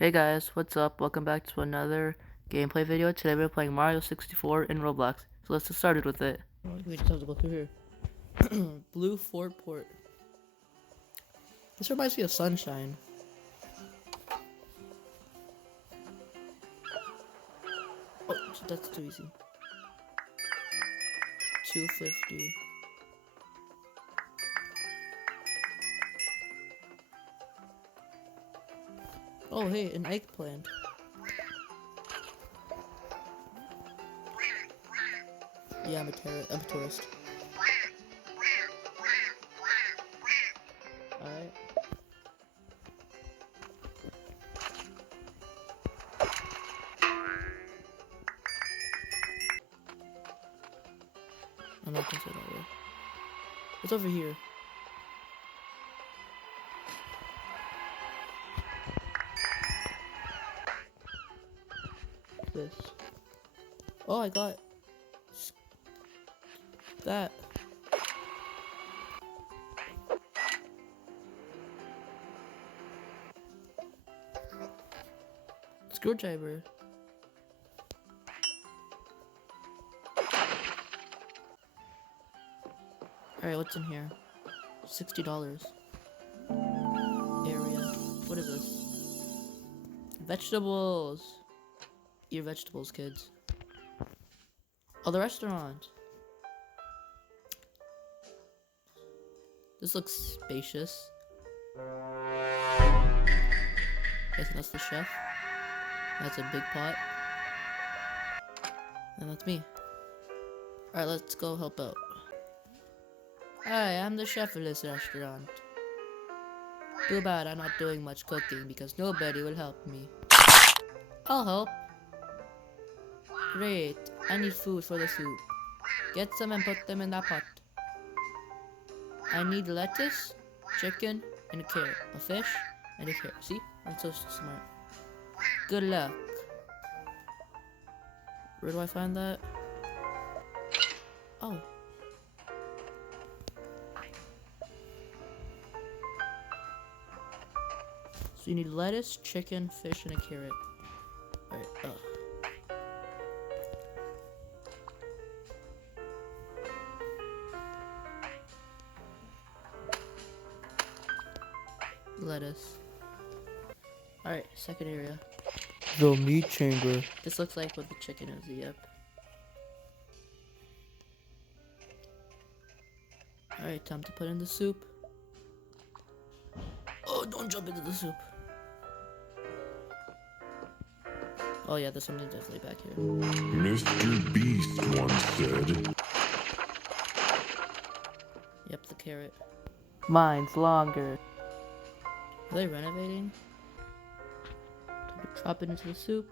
Hey guys, what's up? Welcome back to another gameplay video. Today we're playing Mario 64 in Roblox. So let's get started with it. We just have to go through here. Blue Fort Port. This reminds me of Sunshine. Oh, that's too easy. 250. Oh hey, an eggplant. Yeah, I'm a tourist. Alright. I'm not gonna say that word. What's over here? This. Oh, I got that. Screwdriver. Alright, what's in here? $60. Area. What is this? Vegetables. Eat your vegetables, kids. Oh, the restaurant. This looks spacious. Okay, so that's the chef. That's a big pot. And that's me. Alright, let's go help out. Hi, I'm the chef of this restaurant. Too bad I'm not doing much cooking because nobody will help me. I'll help. Great. I need food for the soup. Get some and put them in that pot. I need lettuce, chicken, and a carrot. A fish, and a carrot. See? I'm so smart. Good luck. Where do I find that? Oh. So you need lettuce, chicken, fish, and a carrot. Alright, lettuce. Alright, second area. The meat chamber. This looks like what the chicken is, yep. Alright, time to put in the soup. Oh, don't jump into the soup. Oh yeah, there's something definitely back here. Mr. Beast once said. Yep, the carrot. Mine's longer. Are they renovating? Drop it into the soup.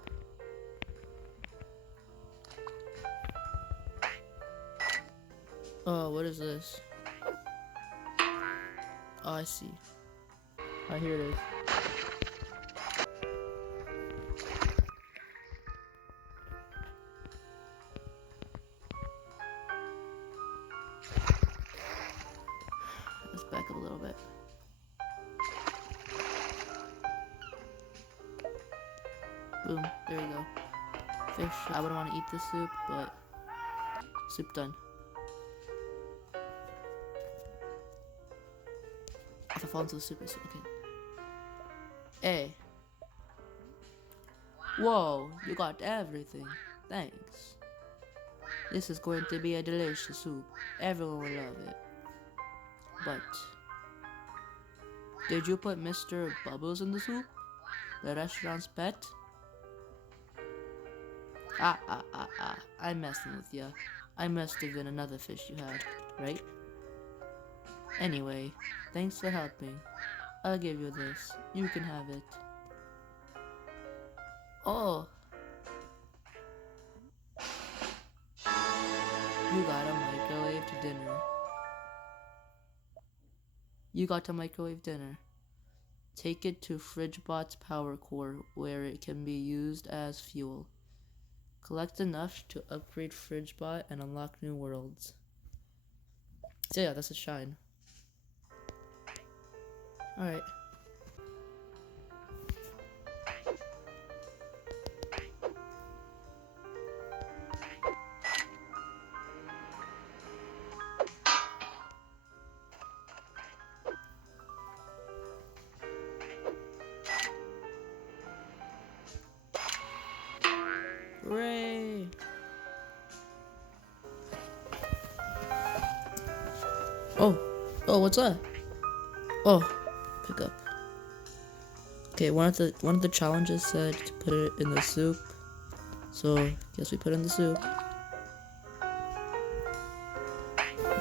Oh, what is this? Oh, I see. Oh, here it is. Let's back up a little bit. Boom, there you go. Fish. I wouldn't want to eat this soup, but soup done. If I fall into the soup, it's okay. Hey. Whoa, you got everything. Thanks. This is going to be a delicious soup. Everyone will love it. But did you put Mr. Bubbles in the soup? The restaurant's pet? I'm messing with ya. I must have been another fish you had, right? Anyway, thanks for helping. I'll give you this. You can have it. Oh. You got a microwave dinner. You got a microwave dinner. Take it to FridgeBot's power core where it can be used as fuel. Collect enough to upgrade FridgeBot and unlock new worlds. So yeah, that's a shine. Alright. Hooray! Oh, what's that? Oh, pick up. Okay, one of the challenges said to put it in the soup. So, guess we put it in the soup.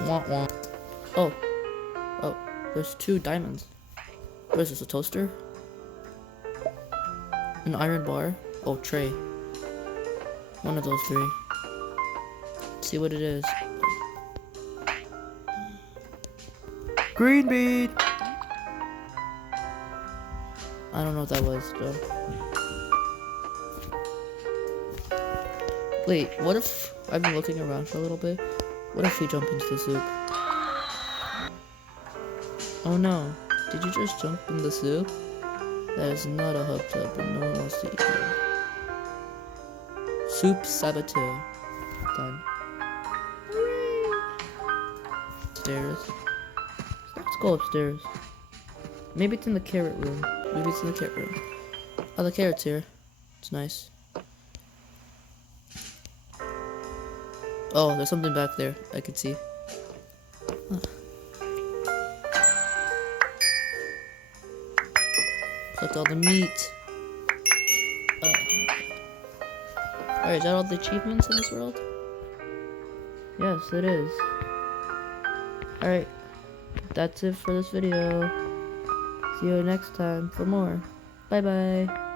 Wah wah. Oh, there's 2 diamonds. What is this, a toaster? An iron bar? Oh, tray. One of those 3. Let's see what it is. Green bean! I don't know what that was, though. Wait, what if I've been looking around for a little bit? What if we jump into the soup? Oh no, did you just jump in the soup? That is not a hub tub, but no one wants to eat it. Soup saboteur. Done. Stairs. Let's go upstairs. Maybe it's in the carrot room. Maybe it's in the carrot room. Oh, the carrot's here. It's nice. Oh, there's something back there I can see. Huh. Collect all the meat. Alright, is that all the achievements in this world? Yes, it is. Alright, that's it for this video. See you next time for more. Bye bye.